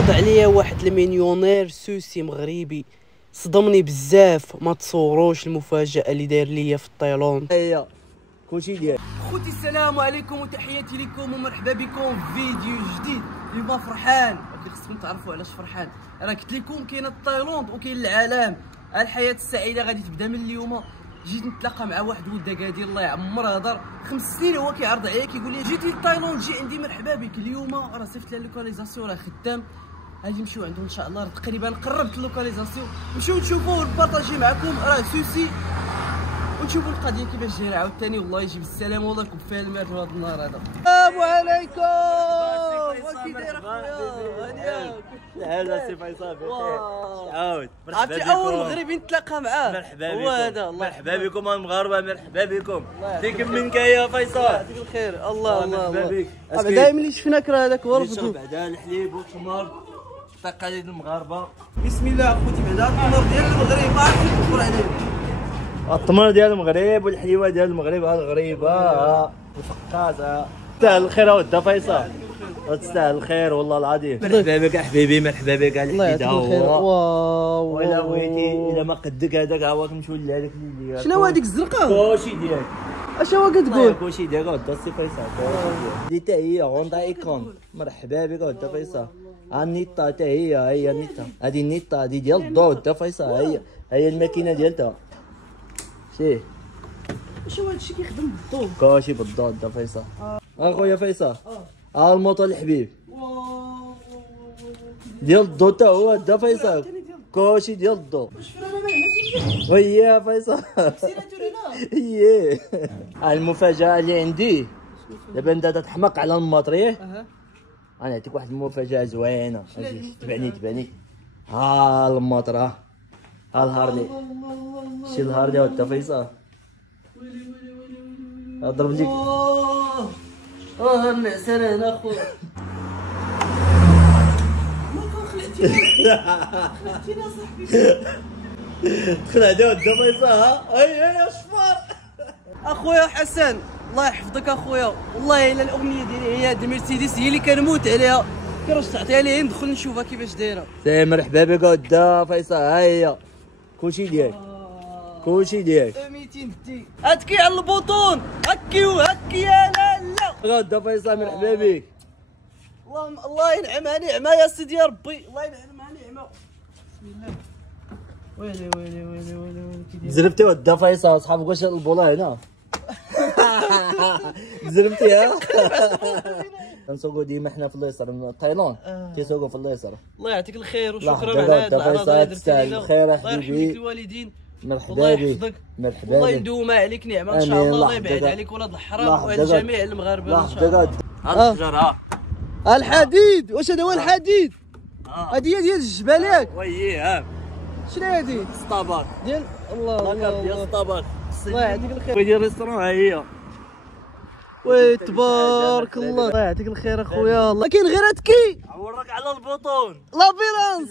عرض عليا واحد المليونير سوسي مغربي، صدمني بزاف. ما تصوروش المفاجأة اللي داير ليا في التايلاند. هيا كلشي ديال خوتي السلام عليكم وتحياتي لكم ومرحبا بكم في فيديو جديد. اليوم فرحان، ولكن خصكم تعرفوا علاش فرحان. راه قلت لكم كاين التايلاند وكاين العالم. الحياة السعيدة غادي تبدا من اليوم. جيت نتلاقى مع واحد ولد اكادير الله يعمر هضر 5 سنين هو كيعرض عليا كيقول لي جيتي لتايلاند جي عندي مرحبا بك. اليوم راه صيفط لي اللوكاليزاسيون راه خدام، غادي نمشيو عنده ان شاء الله. تقريبا قربت اللوكاليزاسيون، نمشيو نشوفوه ونبارطاجي معكم. راه سوسي ونشوفوا القضيه كيفاش دايره عاوتاني. والله يجيب السلامه والله يكون فيها المال في هذا النهار هذا. السلام عليكم، واش داير اخويا؟ هانيه لا سي فيصل بخير. عاود عرفتي اول مغربي نتلاقى معاه مرحبا هو هذا. بكم، الله مرحبا بكم المغاربه، مرحبا بكم. ديكم منك يا فيصل، يعطيك الخير. الله الله مرحبا الله. بك. بعدا ملي شفناك راه هذاك هو نشرب رفضو. بعدا الحليب والتمر تقاليد المغاربه. بسم الله اخوتي. بعدا التمر ديال المغرب ما عرفتش نصبر عليه. التمر ديال المغرب والحليوه ديال المغرب الغريبه الفقاصه. تستاهل الخير اودي فيصل، تستاهل الخير والله العظيم. مرحبا بك حبيبي، مرحبا بك على الله يعطيك الخير. واو ولا بغيتي الا ما قدك هذاك هاواك نمشيو لهذاك اللي ديالك. شنو هذيك الزرقاء؟ كلشي ديالك. اش هو كتقول؟ كلشي ديالك اودي السي فيصل. دي حتى هي هوندا ايكون. مرحبا بك اودي فيصل. النيتا حتى هي النيتا. هذه النيتا هذه ديال الضوء اودي فيصل. هي الماكينه ديالها. شتي واش هو هادشي كيخدم بالضوء؟ كلشي بالضوء اودي فيصل. اخويا فيصل ها الموطو الحبيب ديال الضو تا هو دا فيصل. كلشي ديال الضو. واش فين انا ما هنا ويا فيصل. هي المفاجأة اللي عندي دابا انت تتحمق على الماطريه. انا نعطيك واحد المفاجأة زوينة. اجي تبعني ها الماطرة، ها الهارلي. شي الهارلي ودا فيصل اضرب لك. النعسان هنا اخويا. خلعتينا صاحبي. دخل هدا ودا فيصل. ها هي شفار اخويا حسن الله يحفظك اخويا. والله الا الامنيه ديالي هي هاد المرسيدس هي اللي كنموت عليها. كنرش تعطيها لي ندخل نشوفها كيفاش دايره. سي مرحبا بك ودا فيصل. ها هي كلشي ديالك، كلشي ديالك. 200 دي هاتكي على البطون هكي وهكي يا لالا. ودا فيصل مرحبا بك. الله ينعمها نعمه يا سيدي يا ربي. الله ينعمها نعمه. بسم الله. ويلي كي زربتي ودا فيصل. صحابك واش البوله هنا؟ زربتيها. كنسوقو ديما حنا في اليسار من تايلاند. كيسوقو في اليسار. الله يعطيك الخير وشكرا على هذا العرض اللي درتي لينا. الخير الله يرحم لك الوالدين. مرحبا الله بك. يحفظك. مرحبا والله بك. يندوم عليك نعمه ان شاء الله. الله يبعد عليك ولاد الحرام وعلى جميع المغاربه ان شاء الله. ها الشجر. الحديد. واش هذا هو الحديد؟ هذه هي ديال الجبالات. وي ها شنو هذه؟ السطابات ديال الله لاكار ديال السطابات. الله يعطيك الخير. ديال الريستورون ها هي. وي تبارك الله. الله يعطيك الخير اخويا. الله كاين غير هاتكي عورك على البطون لافيرانس.